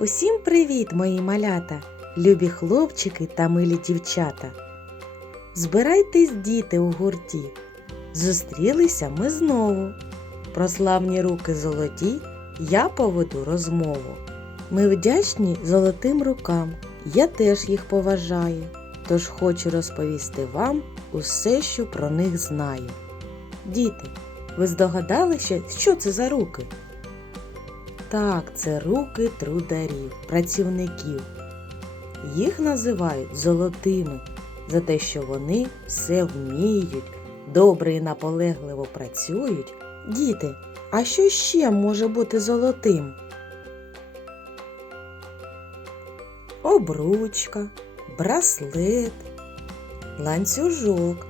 Усім привіт, мої малята, любі хлопчики та милі дівчата. Збирайтесь, діти, у гурті. Зустрілися ми знову. Про славні руки золоті я поведу розмову. Ми вдячні золотим рукам, я теж їх поважаю. Тож хочу розповісти вам усе, що про них знаю. Діти, ви здогадалися, що це за руки? Так, це руки трударів, працівників. Їх називають золотими за те, що вони все вміють, добре і наполегливо працюють. Діти, а що ще може бути золотим? Обручка, браслет, ланцюжок.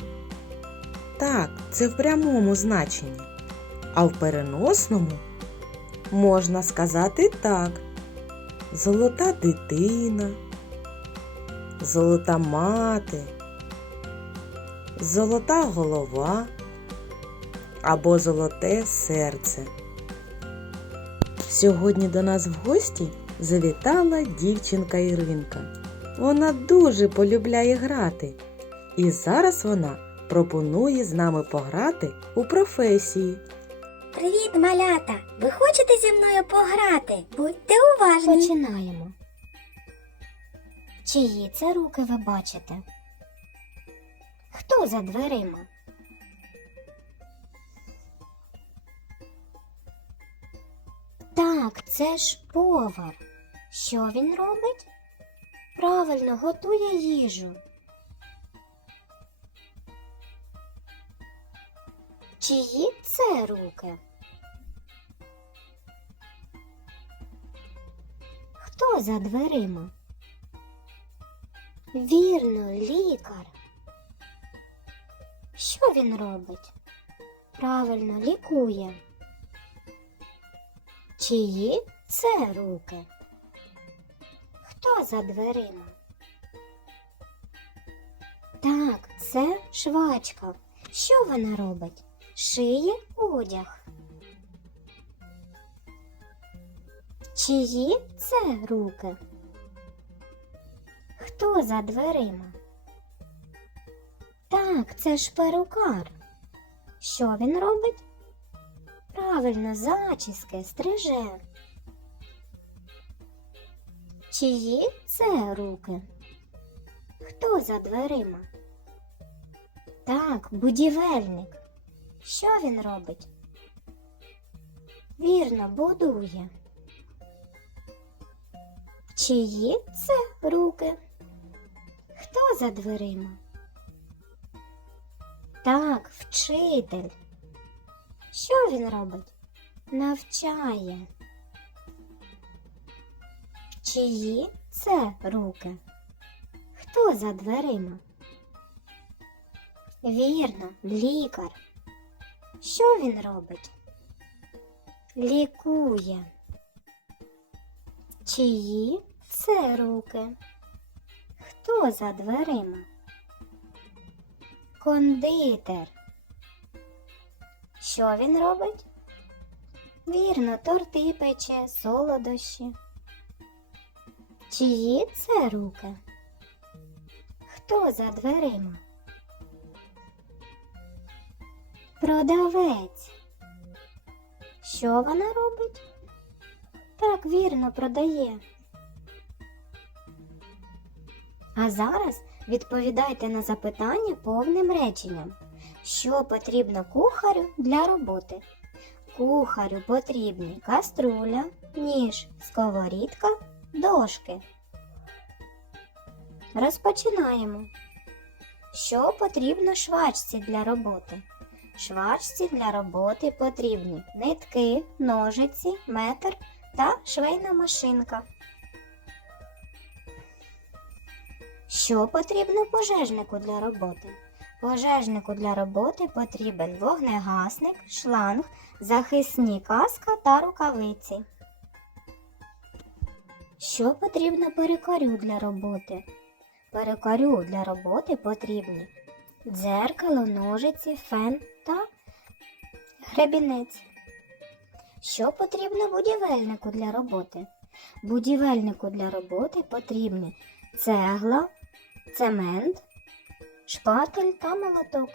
Так, це в прямому значенні, а в переносному можна сказати так: золота дитина, золота мати, золота голова або золоте серце. Сьогодні до нас в гості завітала дівчинка Іринка. Вона дуже полюбляє грати, і зараз вона пропонує з нами пограти у професії. Привіт, малята! Ви хочете зі мною пограти? Будьте уважні. Починаємо. Чиї це руки ви бачите? Хто за дверима? Так, це ж повар. Що він робить? Правильно, готує їжу. Чиї це руки? Хто за дверима? Вірно, лікар. Що він робить? Правильно, лікує. Чиї це руки? Хто за дверима? Так, це швачка. Що вона робить? Шиє одяг. Чиї це руки? Хто за дверима? Так, це ж перукар. Що він робить? Правильно, зачіски стриже. Чиї це руки? Хто за дверима? Так, будівельник. Що він робить? Вірно, будує. Чиї це руки? Хто за дверима? Так, вчитель. Що він робить? Навчає. Чиї це руки? Хто за дверима? Вірно, лікар. Що він робить? Лікує. Чиї це руки? Хто за дверима? Кондитер. Що він робить? Вірно, торти пече, солодощі. Чиї це руки? Хто за дверима? Продавець. Що вона робить? Так, вірно, продає. А зараз відповідайте на запитання повним реченням. Що потрібно кухарю для роботи? Кухарю потрібні каструля, ніж, сковорідка, дошки. Розпочинаємо. Що потрібно швачці для роботи? Швачці для роботи потрібні нитки, ножиці, метр та швейна машинка. Що потрібно пожежнику для роботи? Пожежнику для роботи потрібен вогнегасник, шланг, захисні каска та рукавиці. Що потрібно перукарю для роботи? Перукарю для роботи потрібні дзеркало, ножиці, фен та гребінець. Що потрібно будівельнику для роботи? Будівельнику для роботи потрібні цегла, цемент, шпатель та молоток.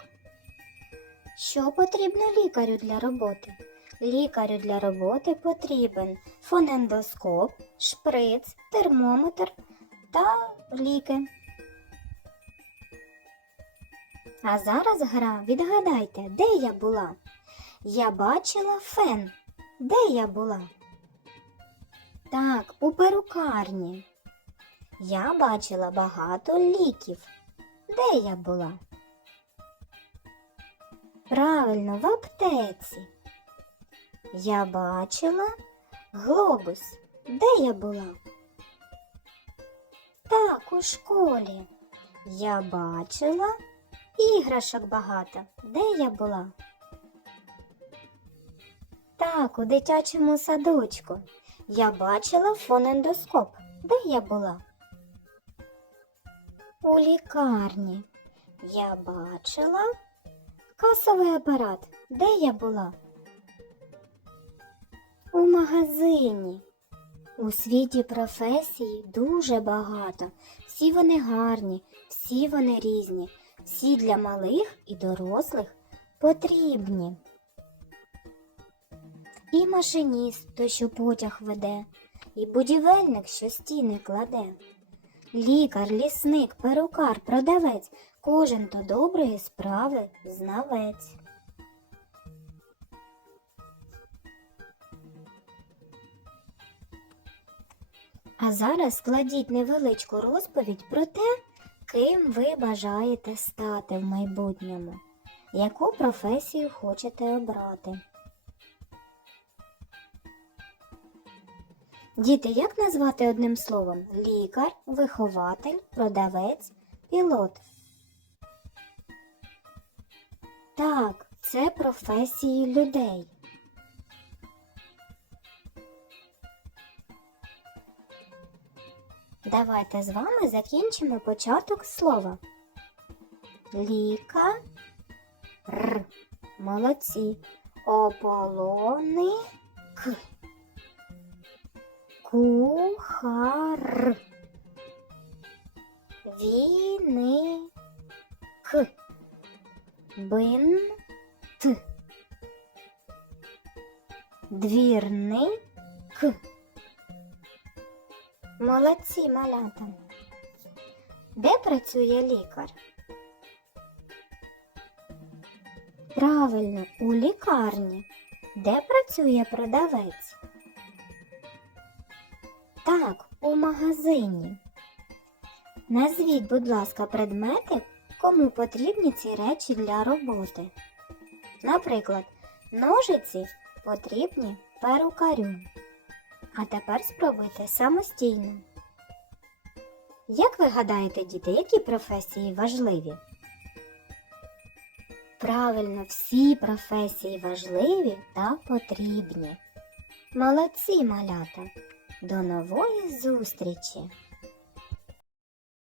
Що потрібно лікарю для роботи? Лікарю для роботи потрібен фонендоскоп, шприц, термометр та ліки. А зараз гра відгадайте, де я була? Я бачила фен. Де я була? Так, у перукарні. Я бачила багато ліків. Де я була? Правильно, в аптеці. Я бачила глобус. Де я була? Так, у школі. Я бачила іграшок багато. Де я була? Так, у дитячому садочку. Я бачила фонендоскоп. Де я була? У лікарні. Я бачила касовий апарат. Де я була? У магазині. У світі професій дуже багато. Всі вони гарні, всі вони різні, всі для малих і дорослих потрібні. І машиніст, той, що потяг веде, і будівельник, що стіни кладе. Лікар, лісник, перукар, продавець, кожен до доброї справи знавець. А зараз складіть невеличку розповідь про те, ким ви бажаєте стати в майбутньому, яку професію хочете обрати. Діти, як назвати одним словом? Лікар, вихователь, продавець, пілот. Так, це професії людей. Давайте з вами закінчимо початок слова. Ліка. Р. Молодці. Ополоник. Кухар. Віник. Бинт. Двірник. Молодці, малята. Де працює лікар? Правильно, у лікарні. Де працює продавець? Так, у магазині. Назвіть, будь ласка, предмети, кому потрібні ці речі для роботи. Наприклад, ножиці потрібні перукарю. А тепер спробуйте самостійно. Як ви гадаєте, діти, які професії важливі? Правильно, всі професії важливі та потрібні. Молодці, малята! До нової зустрічі!